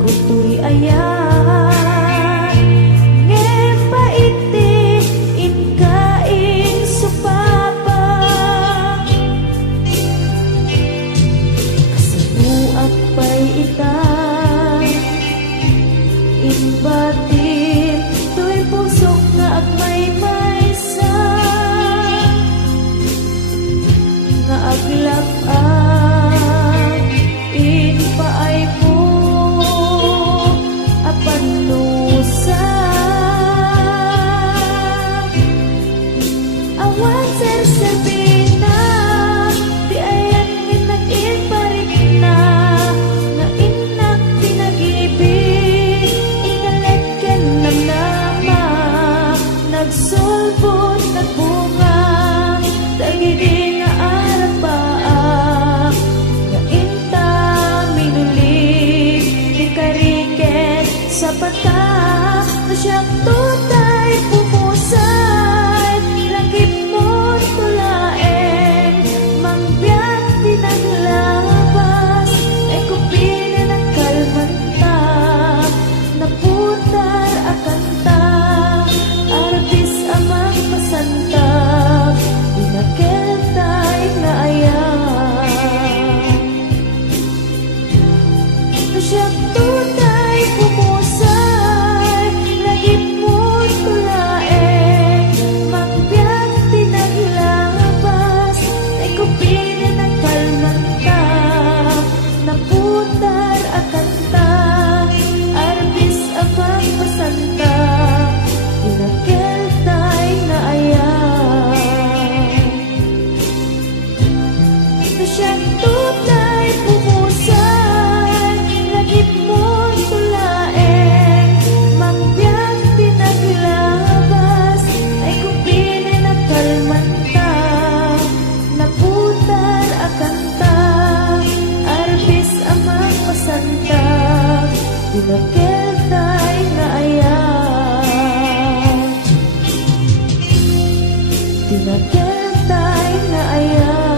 kuturi ayan ngem paiti inkaing supapa kasabuak pay ita inbatin tuy pusok nga agmay-maysa nga aglap-an inpaay po apan nusa awan sersebina di ayan nginak parik na nga inak pinag-ibig ikalet ken namnama nagsulbot nagbunga dagiti nga arapaa nga inta minulig ikariket sa pata na siyang tutay pumusay langit mo tulaeng mangbiyak tinaglabas ay kupinin ang kalmanta naputar akanta arbis amang pasantag dinaketay na ayan na siyang tutay pumusay lagip mo tulaeng mangbiyak tinaglabas ay kupinin ang kalmanta naputar akanta arbis amang pasanta dinaketay na ayan na siyang tutay pumusay lagip mo tulaeng mangbiyak tinaglabas ay kupinin ang kalmanta naputar akanta arbis amang pasanta dinaketay na ayan dinaketay na ayan